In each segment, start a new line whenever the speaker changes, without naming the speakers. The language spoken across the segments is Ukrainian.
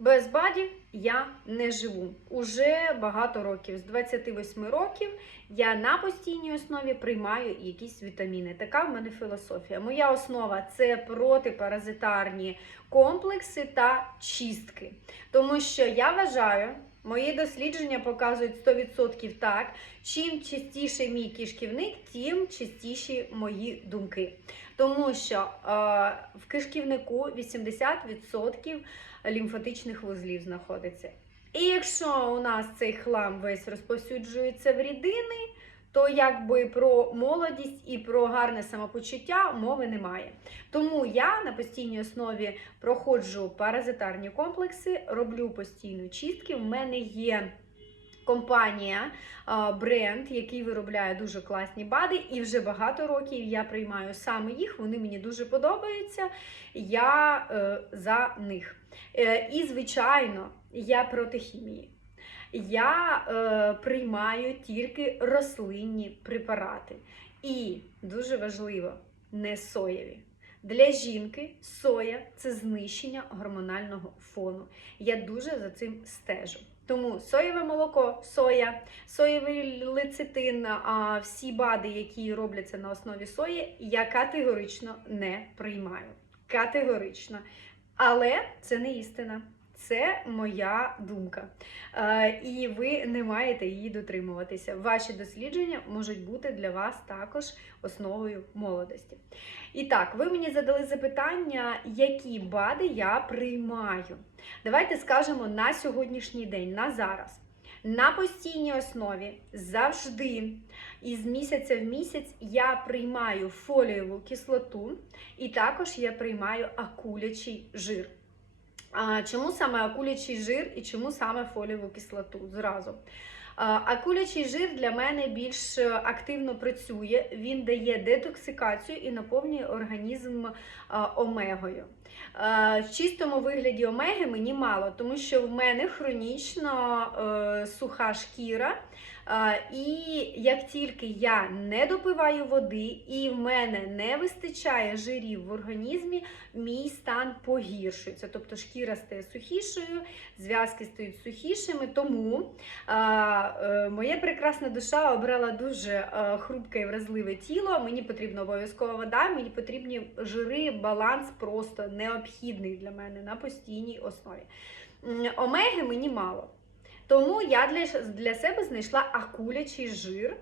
Без баді я не живу. Уже багато років. З 28 років я на постійній основі приймаю якісь вітаміни. Така в мене філософія. Моя основа це протипаразитарні комплекси та чистки. Тому що я вважаю, мої дослідження показують 100% так. Чим чистіший мій кишківник, тим чистіші мої думки. Тому що е, в кишківнику 80% лімфатичних вузлів знаходиться. І якщо у нас цей хлам весь розповсюджується в рідини, то якби про молодість і про гарне самопочуття мови немає. Тому я на постійній основі проходжу паразитарні комплекси, роблю постійно чистки. В мене є компанія, бренд, який виробляє дуже класні бади, і вже багато років я приймаю саме їх. Вони мені дуже подобаються. Я е, за них. Е, і, звичайно, я проти хімії. Я е, приймаю тільки рослинні препарати. І дуже важливо, не соєві. Для жінки соя це знищення гормонального фону. Я дуже за цим стежу. Тому соєве молоко, соя, соєвий лецитин, а всі бади, які робляться на основі сої, я категорично не приймаю. Категорично. Але це не істина. Це моя думка. Е, і ви не маєте її дотримуватися. Ваші дослідження можуть бути для вас також основою молодості. І так, ви мені задали запитання, які БАДи я приймаю. Давайте скажемо на сьогоднішній день, на зараз. На постійній основі завжди із місяця в місяць я приймаю фолієву кислоту, і також я приймаю акулячий жир. А, Чому саме акулячий жир і чому саме фолієву кислоту? Зразу. Акулячий жир для мене більш активно працює, він дає детоксикацію і наповнює організм омегою. В чистому вигляді омеги мені мало, тому що в мене хронічно е, суха шкіра. І як тільки я не допиваю води і в мене не вистачає жирів в організмі, мій стан погіршується. Тобто шкіра стає сухішою, зв'язки стають сухішими. Тому е, моя прекрасна душа обрала дуже е, хрупке і вразливе тіло. Мені потрібна обов'язкова вода, мені потрібні жири, баланс просто необхідний для мене на постійній основі. Омеги мені мало. Тому я для, себе знайшла акулячий жир.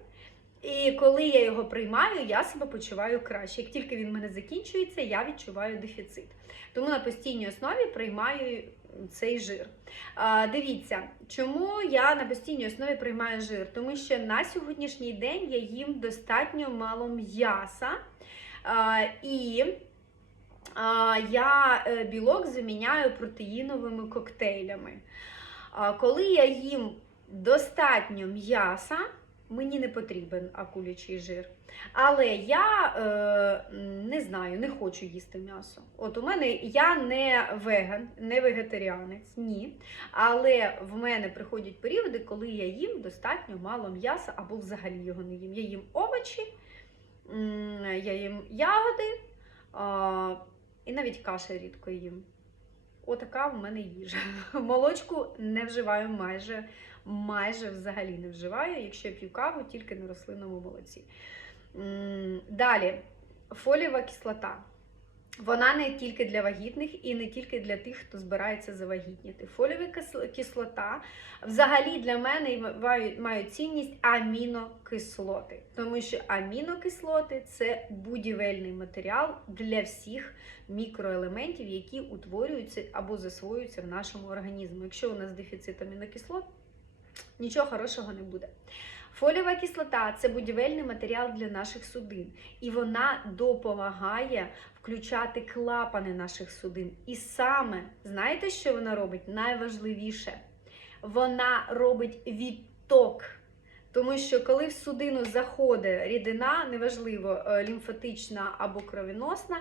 І коли я його приймаю, я себе почуваю краще. Як тільки він в мене закінчується, я відчуваю дефіцит. Тому на постійній основі приймаю цей жир. А, дивіться, чому я на постійній основі приймаю жир? Тому що на сьогоднішній день я їм достатньо мало м'яса. А, і а, я е, білок заміняю протеїновими коктейлями. Коли я їм достатньо м'яса, мені не потрібен акулячий жир. Але я е, не знаю, не хочу їсти м'ясо. От у мене я не веган, не вегетаріанець, ні. Але в мене приходять періоди, коли я їм достатньо мало м'яса або взагалі його не їм. Я їм овочі, я їм ягоди а, і навіть каші рідко їм. Отака в мене їжа. Молочку не вживаю майже, майже взагалі не вживаю, якщо я п'ю каву, тільки на рослинному молоці. Далі, фолієва кислота. Вона не тільки для вагітних і не тільки для тих, хто збирається завагітніти. Фолієва кислота взагалі для мене мають цінність амінокислоти, тому що амінокислоти це будівельний матеріал для всіх мікроелементів, які утворюються або засвоюються в нашому організмі. Якщо у нас дефіцит амінокислот, нічого хорошого не буде. Фолієва кислота це будівельний матеріал для наших судин, і вона допомагає включати клапани наших судин. І саме, знаєте, що вона робить? Найважливіше, вона робить відток. Тому що коли в судину заходить рідина, неважливо, е, лімфатична або кровіносна,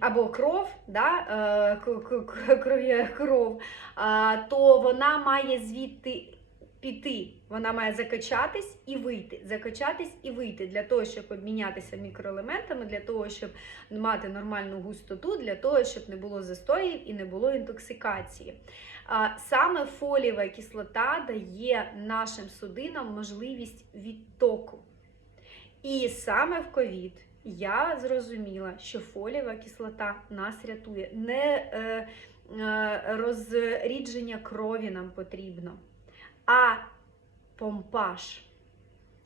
або кров, да, е, кров, то вона має звідти піти. Вона має закачатись і вийти. Закачатись і вийти для того, щоб обмінятися мікроелементами, для того, щоб мати нормальну густоту, для того, щоб не було застоїв і не було інтоксикації. Саме фолієва кислота дає нашим судинам можливість відтоку. І саме в ковід я зрозуміла, що фолієва кислота нас рятує. Не е, е, розрідження крові нам потрібно, а помпаж,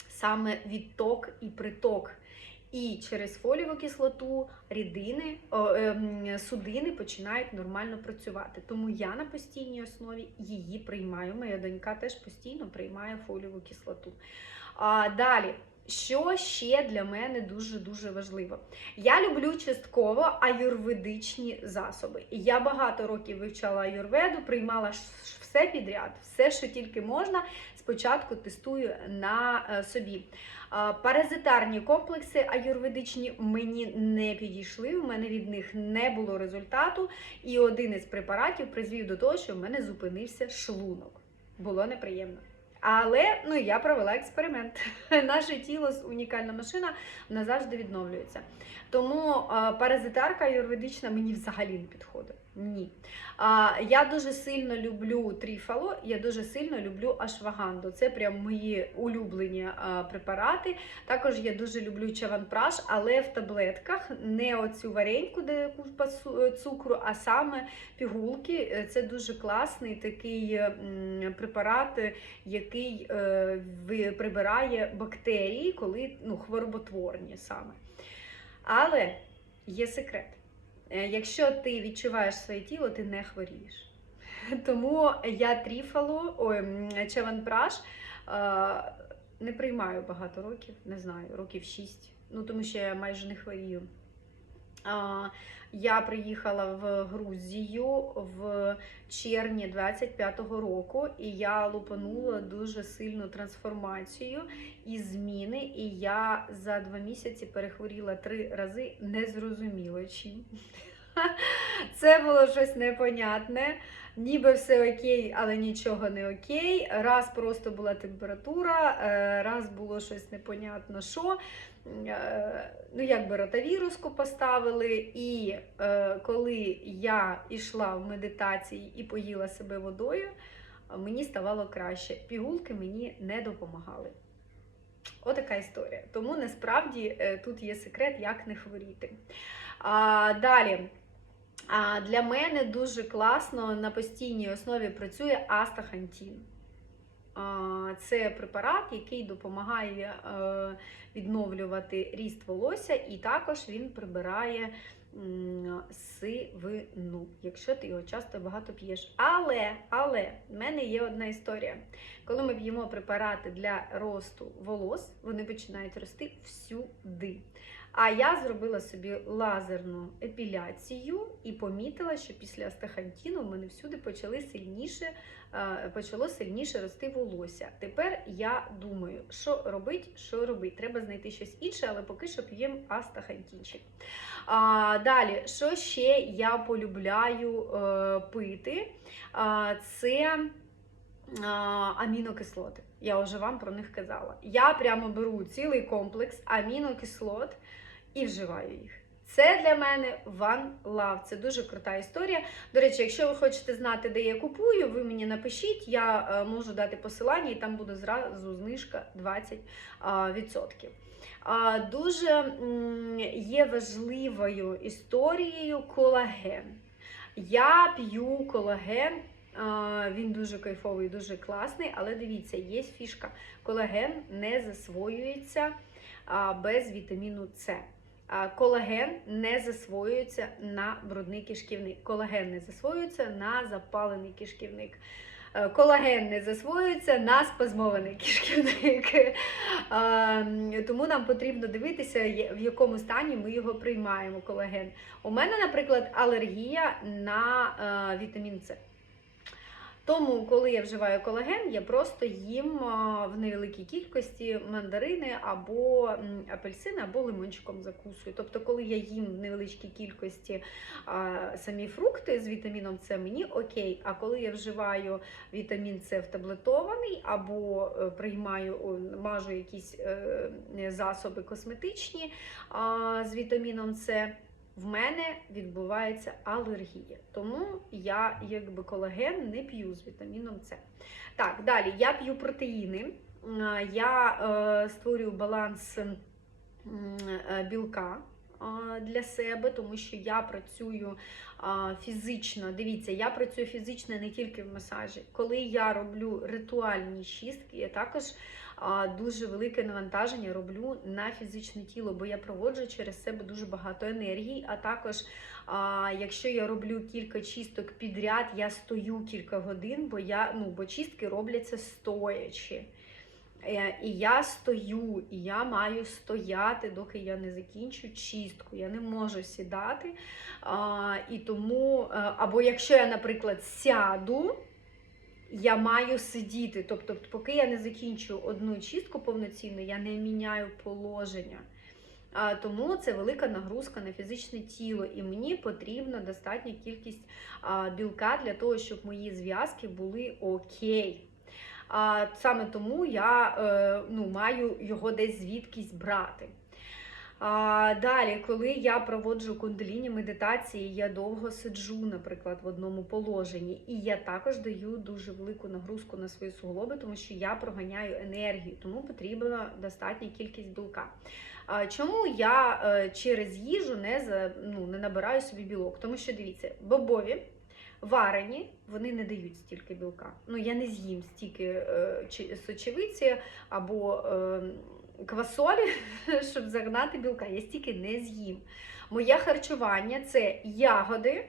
саме відток і приток. І через фолієву кислоту рідини, ем, судини починають нормально працювати. Тому я на постійній основі її приймаю. Моя донька теж постійно приймає фолієву кислоту. А, далі. Що ще для мене дуже-дуже важливо? Я люблю частково аюрведичні засоби. Я багато років вивчала аюрведу, приймала все підряд, все, що тільки можна. Спочатку тестую на е, собі. Паразитарні комплекси аюрведичні мені не підійшли. У мене від них не було результату. І один із препаратів призвів до того, що в мене зупинився шлунок. Було неприємно. Але ну я провела експеримент. Наше тіло унікальна машина, вона завжди відновлюється. Тому паразитарка юридична мені взагалі не підходить. Ні. А, я дуже сильно люблю тріфало, я дуже сильно люблю ашваганду. Це прям мої улюблені а, препарати. Також я дуже люблю чаванпраш, але в таблетках не оцю вареньку, де купа цукру, а саме пігулки. Е, Це дуже класний такий препарат, е, який е, прибирає бактерії, коли ну, хвороботворні саме. Але є секрет. Е, Якщо ти відчуваєш своє тіло, ти не хворієш. Тому я тріфалу, ой, м, чаванпраш е, не приймаю багато років, не знаю, років 6. Ну, тому що я майже не хворію. Я приїхала в Грузію в червні 25-го року, і я лупанула дуже сильну трансформацію і зміни. І я за два місяці перехворіла три рази, незрозуміло чим. Це було щось непонятне. Ніби все окей, але нічого не окей. Раз просто була температура, е, раз було щось непонятно що. Е, Ну, якби ротавіруску поставили, і е, коли я йшла в медитації і поїла себе водою, мені ставало краще. Пігулки мені не допомагали. Отака історія. Тому насправді е, тут є секрет, як не хворіти. А, далі. А, для мене дуже класно на постійній основі працює астахантін. Це препарат, який допомагає е, відновлювати ріст волосся, і також він прибирає сивину, якщо ти його часто багато п'єш. Але, але в мене є одна історія. Коли ми п'ємо препарати для росту волос, вони починають рости всюди. А я зробила собі лазерну епіляцію і помітила, що після астахантіну в мене всюди почали сильніше, е, почало сильніше рости волосся. Тепер я думаю, що робити, що робити. Треба знайти щось інше, але поки що п'ємо астахантінчик. А, далі, що ще я полюбляю е, пити? А, це а, амінокислоти. Я вже вам про них казала. Я прямо беру цілий комплекс амінокислот і вживаю їх. Це для мене One Love. Це дуже крута історія. До речі, якщо ви хочете знати, де я купую, ви мені напишіть, я е, можу дати посилання, і там буде зразу знижка 20%. а, відсотків. А, Дуже є важливою історією колаген. Я п'ю колаген. Він дуже кайфовий, дуже класний, але дивіться, є фішка. Колаген не засвоюється без вітаміну С. Колаген не засвоюється на брудний кишківник. Колаген не засвоюється на запалений кишківник. Е, Колаген не засвоюється на спазмований кишківник. Тому нам потрібно дивитися, в якому стані ми його приймаємо. Колаген. У мене, наприклад, алергія на е, вітамін С. Тому, коли я вживаю колаген, я просто їм в невеликій кількості мандарини або апельсини, або лимончиком закусую. Тобто, коли я їм в невеличкій кількості самі фрукти з вітаміном С, мені окей. А коли я вживаю вітамін С в таблетований, або е, приймаю, мажу якісь е, засоби косметичні з вітаміном С, в мене відбувається алергія. Тому я якби колаген не п'ю з вітаміном С. Так, далі я п'ю протеїни. Я е, створюю баланс е, білка для себе, тому що я працюю фізично. Дивіться, я працюю фізично не тільки в масажі. Коли я роблю ритуальні чистки, я також дуже велике навантаження роблю на фізичне тіло, бо я проводжу через себе дуже багато енергії. А також, якщо я роблю кілька чисток підряд, я стою кілька годин, бо я ну бо чистки робляться стоячи. Е, І я стою, і я маю стояти, доки я не закінчу чистку. Я не можу сідати. А, І тому, е, або якщо я, наприклад, сяду, я маю сидіти. Тобто, поки я не закінчу одну чистку повноцінно, я не міняю положення. А, Тому це велика нагрузка на фізичне тіло, і мені потрібна достатня кількість а, білка для того, щоб мої зв'язки були окей. А, Саме тому я е, ну, маю його десь звідкись брати. А, Далі, коли я проводжу кундаліні медитації, я довго сиджу, наприклад, в одному положенні, і я також даю дуже велику нагрузку на свої суглоби, тому що я проганяю енергію, тому потрібна достатня кількість білка. А Чому я е, через їжу не за ну не набираю собі білок? Тому що дивіться, бобові варені, вони не дають стільки білка. Ну я не з'їм стільки е, сочевиці або е, квасолі, щоб загнати білка. Я стільки не з'їм. Моє харчування це ягоди.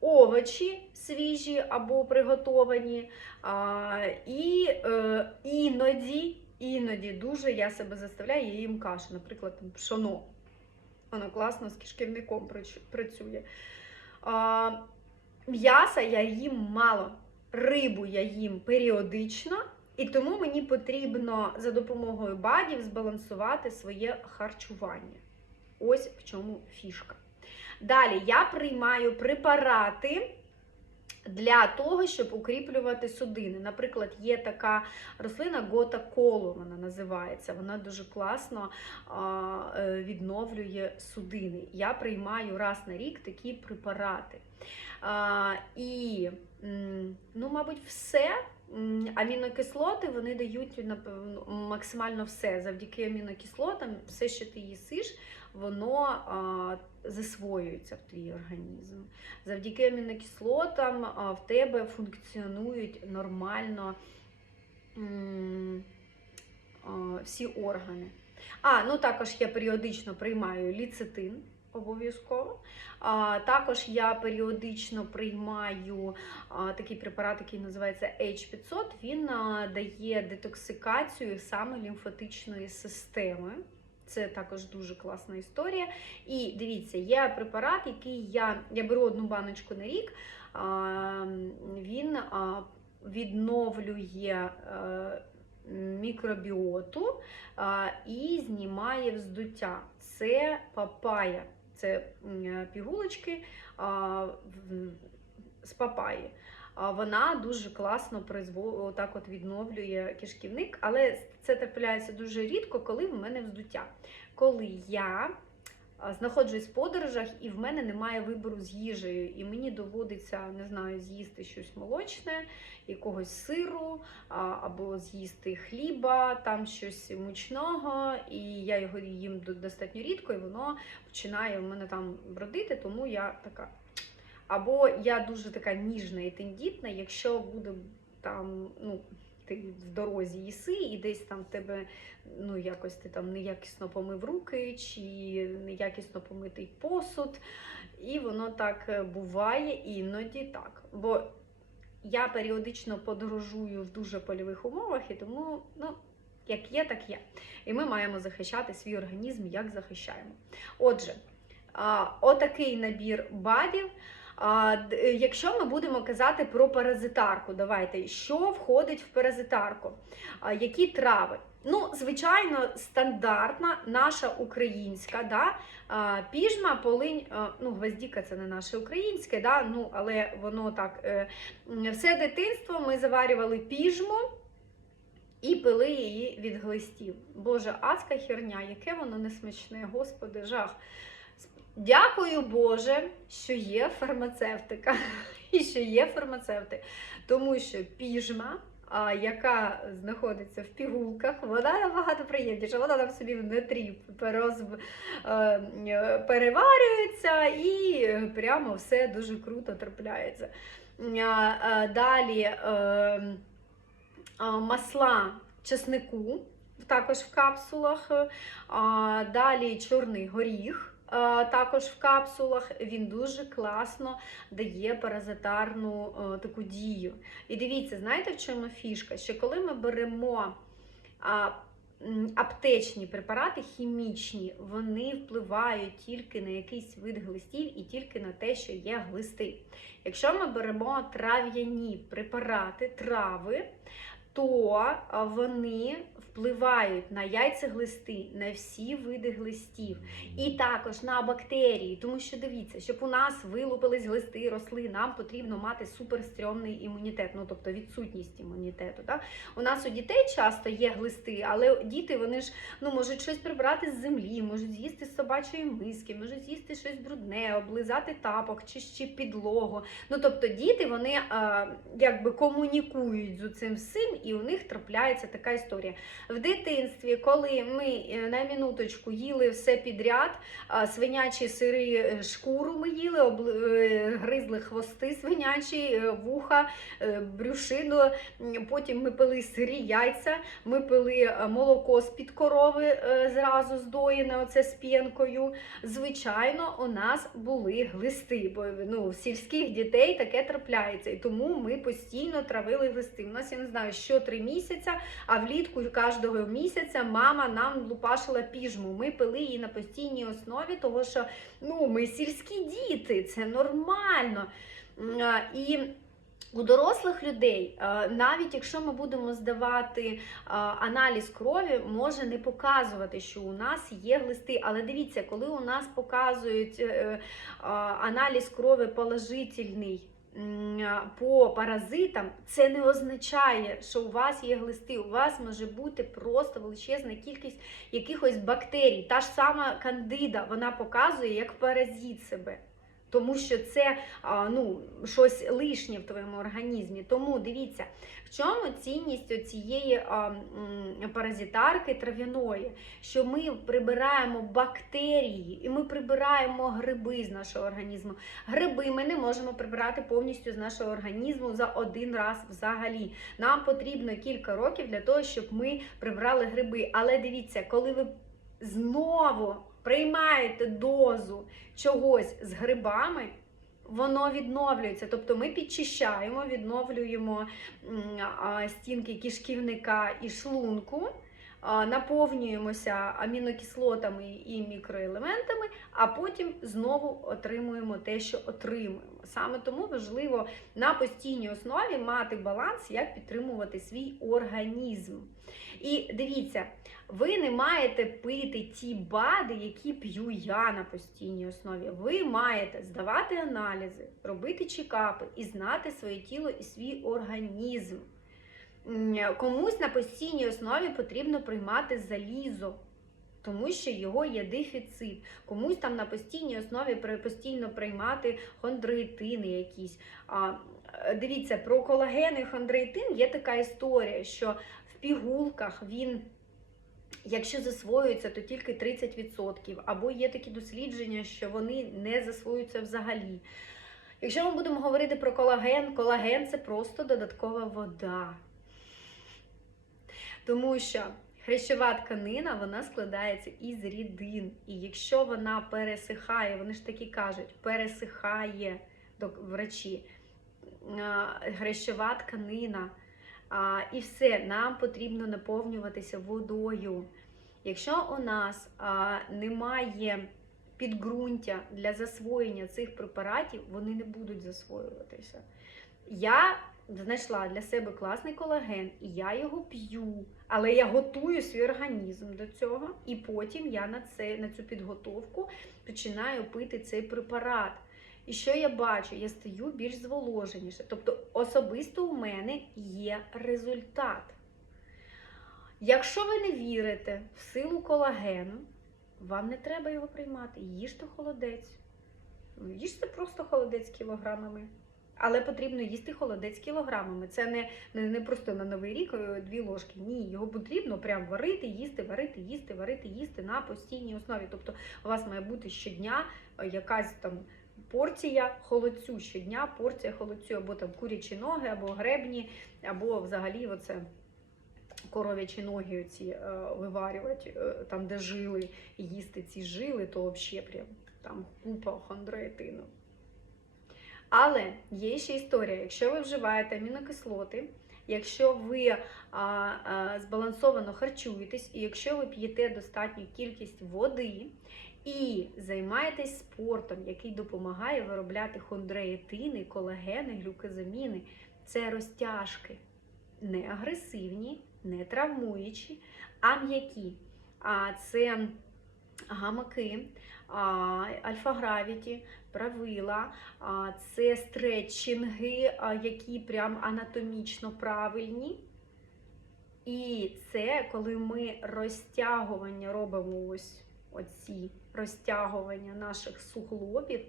Овочі свіжі або приготовані, а, і е, іноді, іноді дуже я себе заставляю, я їм кашу, наприклад, пшоно. Воно класно з кишківником працює. М'яса я їм мало, рибу я їм періодично, і тому мені потрібно за допомогою бадів збалансувати своє харчування. Ось в чому фішка. Далі я приймаю препарати для того, щоб укріплювати судини. Наприклад, є така рослина гота коло, вона називається. Вона дуже класно е, відновлює судини. Я приймаю раз на рік такі препарати. І, ну, мабуть, все. Амінокислоти вони дають максимально все. Завдяки амінокислотам, все, що ти їсиш, воно а, засвоюється в твій організм. Завдяки амінокислотам а, в тебе функціонують нормально а, всі органи. А, ну також я періодично приймаю ліцетин обов'язково. А, також я періодично приймаю а, такий препарат, який називається H500. Він а, дає детоксикацію саме лімфатичної системи. Це також дуже класна історія. І дивіться, є препарат, який я, я беру одну баночку на рік. Він відновлює е, мікробіоту і знімає вздуття. Це папая, це пігулочки з папаї. Вона дуже класно призво... так от відновлює кишківник, але це трапляється дуже рідко, коли в мене вздуття. Коли я знаходжусь в подорожах і в мене немає вибору з їжею, і мені доводиться, не знаю, з'їсти щось молочне, якогось сиру, або з'їсти хліба, там щось мучного, і я його їм до- достатньо рідко, і воно починає в мене там бродити, тому я така. Або я дуже така ніжна і тендітна, якщо буде там, ну, ти в дорозі їси, і десь там тебе ну, якось ти там неякісно помив руки, чи неякісно помитий посуд. І воно так е, буває іноді так. Бо я періодично подорожую в дуже польових умовах, і тому, ну, як є, так є. І ми маємо захищати свій організм, як захищаємо. Отже, отакий набір бадів. Е, якщо ми будемо казати про паразитарку, давайте, що входить в паразитарку? Які трави? Ну, звичайно, стандартна наша українська, да? піжма, полинь, ну, гвоздіка це не наше українське, да? ну, але воно так. е, Все дитинство ми заварювали піжму і пили її від глистів. Боже, адська херня, яке воно несмачне, господи, жах. Дякую Боже, що є фармацевтика і що є фармацевти, тому що піжма, яка знаходиться в пігулках, вона набагато приємніша. Вона там собі в нетрі пероз... е, переварюється і прямо все дуже круто трапляється. Далі е, масла чеснику, також в капсулах. Далі чорний горіх. А, Також в капсулах він дуже класно дає паразитарну е, таку дію. І дивіться, знаєте, в чому фішка? Що коли ми беремо аптечні препарати, хімічні, вони впливають тільки на якийсь вид глистів і тільки на те, що є глисти. Якщо ми беремо трав'яні препарати, трави, то вони впливають на яйцеглисти, на всі види глистів, і також на бактерії. Тому що дивіться, щоб у нас вилупились глисти, росли, нам потрібно мати суперстрьомний імунітет, ну тобто відсутність імунітету. Так? У нас у дітей часто є глисти, але діти вони ж ну, можуть щось прибрати з землі, можуть з'їсти з собачої миски, можуть з'їсти щось брудне, облизати тапок чи ще підлогу. Ну тобто діти вони а, якби комунікують з цим всім, і у них трапляється така історія. В дитинстві, коли ми е, на минуточку їли все підряд, свинячі сири е, шкуру ми їли, е, гризли хвости свинячі, вуха, брюшину. Потім ми пили сирі яйця, ми пили молоко з-під корови зразу здоєне, оце з п'янкою. Звичайно, у нас були глисти, бо ну, сільських дітей таке трапляється. І тому ми постійно травили глисти. У нас я не знаю, що три місяця, а влітку кожного місяця мама нам лупашила піжму. Ми пили її на постійній основі, тому що ну, ми сільські діти, це нормально. І у дорослих людей, навіть якщо ми будемо здавати аналіз крові, може не показувати, що у нас є глисти. Але дивіться, коли у нас показують е, е, аналіз крові положительний. По паразитам це не означає, що у вас є глисти. У вас може бути просто величезна кількість якихось бактерій. Та ж сама кандида, вона показує як паразит себе. Тому що це ну, щось лишнє в твоєму організмі. Тому дивіться, в чому цінність цієї паразитарки трав'яної, що ми прибираємо бактерії і ми прибираємо гриби з нашого організму. Гриби ми не можемо прибирати повністю з нашого організму за один раз взагалі. Нам потрібно кілька років для того, щоб ми прибрали гриби. Але дивіться, коли ви знову приймаєте дозу чогось з грибами, воно відновлюється. Тобто ми підчищаємо, відновлюємо стінки кишківника і шлунку. Наповнюємося амінокислотами і мікроелементами, а потім знову отримуємо те, що отримуємо. Саме тому важливо на постійній основі мати баланс, як підтримувати свій організм. І дивіться, ви не маєте пити ті БАДи, які п'ю я на постійній основі. Ви маєте здавати аналізи, робити чекапи і знати своє тіло і свій організм. Комусь на постійній основі потрібно приймати залізо. Тому що його є дефіцит. Комусь там на постійній основі постійно приймати хондроїтини якісь. А, дивіться, про колаген і хондроїтин є така історія, що в пігулках він Якщо засвоюються, то тільки 30%, або є такі дослідження, що вони не засвоюються взагалі. Якщо ми будемо говорити про колаген, колаген це просто додаткова вода. Тому що хрящова тканина вона складається із рідин. І якщо вона пересихає, вони ж таки кажуть, пересихає врачі, хрящова тканина. А, і все, нам потрібно наповнюватися водою. Якщо у нас а, немає підґрунтя для засвоєння цих препаратів, вони не будуть засвоюватися. Я знайшла для себе класний колаген, і я його п'ю, але я готую свій організм до цього, і потім я на, це, на цю підготовку починаю пити цей препарат. І що я бачу? Я стаю більш зволоженіше. Тобто, особисто у мене є результат. Якщо ви не вірите в силу колагену, вам не треба його приймати. Їжте холодець. Ну, Їжте просто холодець кілограмами. Але потрібно їсти холодець кілограмами. Це не, не, не просто на новий рік е, дві ложки. Ні, його потрібно прям варити, їсти, варити, їсти, варити, їсти на постійній основі. Тобто у вас має бути щодня е, якась там порція холодцю, щодня порція холодцю, або там курячі ноги, або гребні, або взагалі оце коров'ячі ноги оці е, виварювати, е, там, де жили, їсти ці жили, то взагалі прям там купа хондроїтину. Але є ще історія, якщо ви вживаєте амінокислоти, якщо ви а, а, збалансовано харчуєтесь, і якщо ви п'єте достатню кількість води і займаєтесь спортом, який допомагає виробляти хондроїтини, колагени, глюкозаміни, це розтяжки, не агресивні, не травмуючі, а м'які. А це гамаки, альфа-гравіті, правила, це стретчинги, які прям анатомічно правильні. І це коли ми розтягування робимо ось оці розтягування наших суглобів,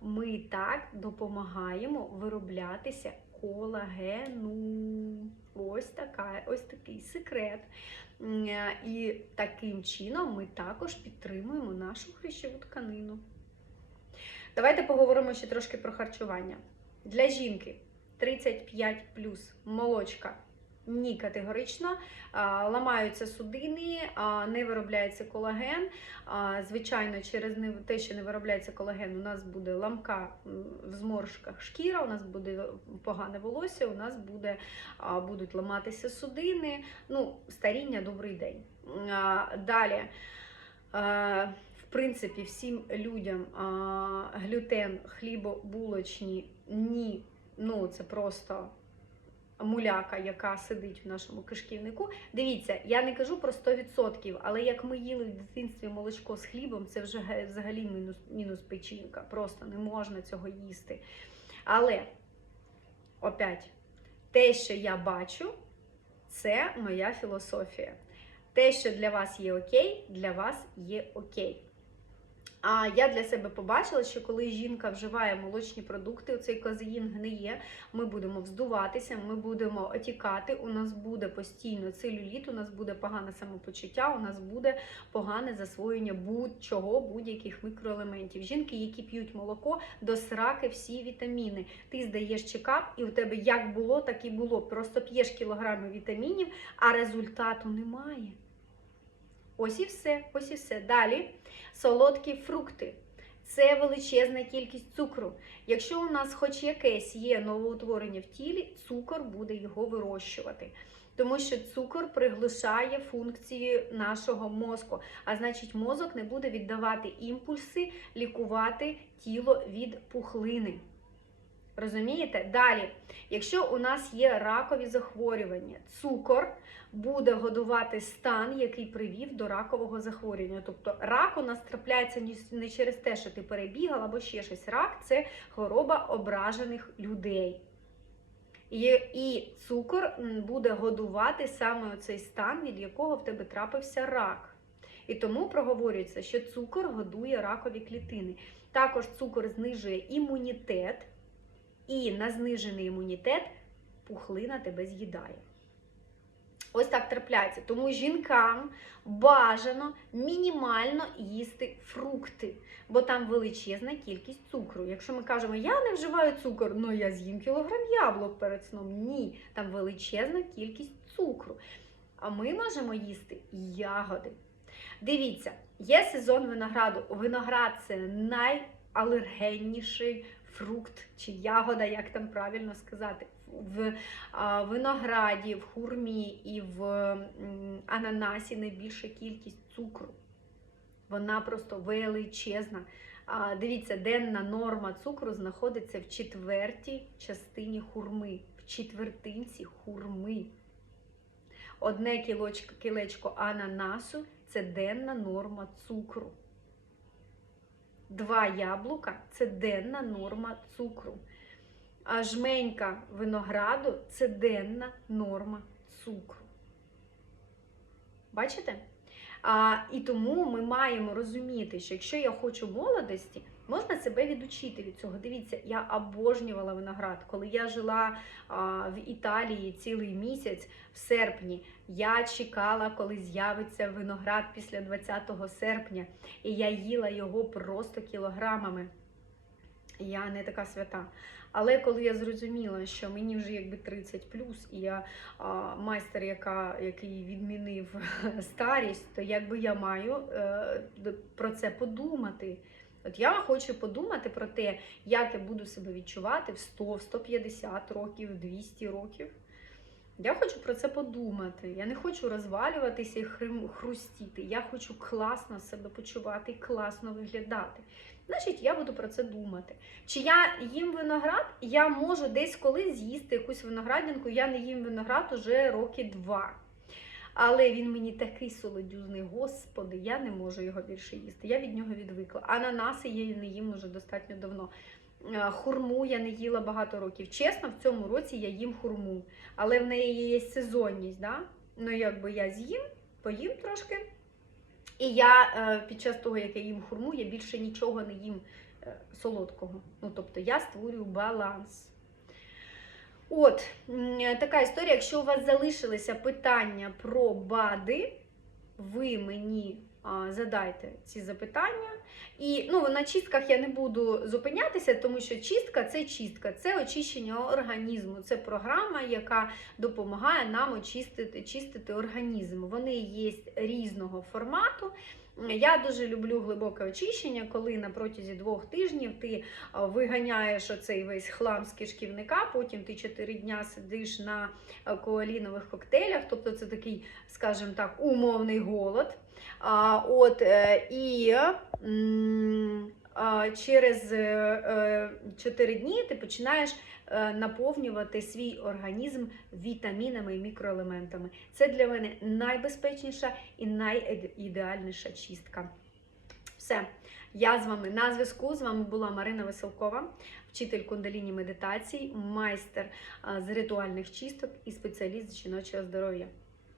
ми так допомагаємо вироблятися колагену. Ось така, ось такий секрет. І таким чином ми також підтримуємо нашу хрящову тканину. Давайте поговоримо ще трошки про харчування. Для жінки 35 молочка ні категорично. Ламаються судини, не виробляється колаген. Звичайно, через те, що не виробляється колаген, у нас буде ламка в зморшках шкіра, у нас буде погане волосся, у нас буде, будуть ламатися судини. Ну, старіння добрий день. Далі. В принципі, всім людям глютен, хлібобулочні, ні. Ну, це просто муляка, яка сидить в нашому кишківнику. Дивіться, я не кажу про 100%, але як ми їли в дитинстві молочко з хлібом, це вже взагалі мінус, мінус печінка. Просто не можна цього їсти. Але, опять, те, що я бачу, це моя філософія. Те, що для вас є окей, для вас є окей. А я для себе побачила, що коли жінка вживає молочні продукти, оцей козеїн гниє, ми будемо вздуватися, ми будемо отікати, у нас буде постійно целюліт, у нас буде погане самопочуття, у нас буде погане засвоєння будь-чого, будь-яких мікроелементів. Жінки, які п'ють молоко, до сраки всі вітаміни. Ти здаєш чекап, і у тебе як було, так і було. Просто п'єш кілограми вітамінів, а результату немає. Ось і все, ось і все. Далі солодкі фрукти. Це величезна кількість цукру. Якщо у нас хоч якесь є новоутворення в тілі, цукор буде його вирощувати. Тому що цукор приглушає функції нашого мозку, а значить, мозок не буде віддавати імпульси, лікувати тіло від пухлини. Розумієте? Далі, якщо у нас є ракові захворювання, цукор буде годувати стан, який привів до ракового захворювання. Тобто рак у нас трапляється не через те, що ти перебігав або ще щось. Рак це хвороба ображених людей. І, цукор буде годувати саме оцей стан, від якого в тебе трапився рак. І тому проговорюється, що цукор годує ракові клітини. Також цукор знижує імунітет, і на знижений імунітет пухлина тебе з'їдає. Ось так трапляється. Тому жінкам бажано мінімально їсти фрукти, бо там величезна кількість цукру. Якщо ми кажемо, я не вживаю цукор, ну я з'їм кілограм яблук перед сном. Ні, там величезна кількість цукру. А ми можемо їсти ягоди. Дивіться, є сезон винограду. Виноград це найалергенніший фрукт чи ягода, як там правильно сказати. В винограді, в хурмі і в ананасі найбільша кількість цукру. Вона просто величезна. Дивіться, денна норма цукру знаходиться в четвертій частині хурми, в четвертинці хурми. Одне кілечко ананасу це денна норма цукру. Два яблука це денна норма цукру. А жменька винограду це денна норма цукру. Бачите? А, і тому ми маємо розуміти, що якщо я хочу молодості, можна себе відучити від цього. Дивіться, я обожнювала виноград. Коли я жила а, в Італії цілий місяць в серпні, я чекала, коли з'явиться виноград після 20 серпня, і я їла його просто кілограмами. Я не така свята. Але коли я зрозуміла, що мені вже якби 30 і я а, майстер, яка, який відмінив старість, то якби я маю е, про це подумати. От я хочу подумати про те, як я буду себе відчувати в 100, в 150 років, в 200 років. Я хочу про це подумати. Я не хочу розвалюватися і хрустіти. Я хочу класно себе почувати і класно виглядати. Значить, я буду про це думати. Чи я їм виноград? Я можу десь колись з'їсти якусь виноградинку. Я не їм виноград уже роки два. Але він мені такий солодюзний, господи, я не можу його більше їсти. Я від нього відвикла. Ананаси я не їм уже достатньо давно. Е, Хурму я не їла багато років. Чесно, в цьому році я їм хурму, але в неї є сезонність. Да? Ну, якби я з'їм, поїм трошки. І я е, під час того, як я їм хурму, я більше нічого не їм е, солодкого. Ну, тобто я створюю баланс. От така історія. Якщо у вас залишилися питання про БАДи, ви мені задайте ці запитання. І ну, на чистках я не буду зупинятися, тому що чистка це чистка, це очищення організму. Це програма, яка допомагає нам очистити чистити організм. Вони є різного формату. Я дуже люблю глибоке очищення, коли на протязі двох тижнів ти виганяєш оцей весь хлам з кишківника, потім ти 4 дня сидиш на коалінових коктейлях, тобто це такий, скажімо так, умовний голод. От, е, і через 4 дні ти починаєш е, наповнювати свій організм вітамінами і мікроелементами. Це для мене найбезпечніша і найідеальніша чистка. Все, я з вами на зв'язку. З вами була Марина Веселкова, вчитель кундаліні медитацій, майстер з ритуальних чисток і спеціаліст з жіночого здоров'я.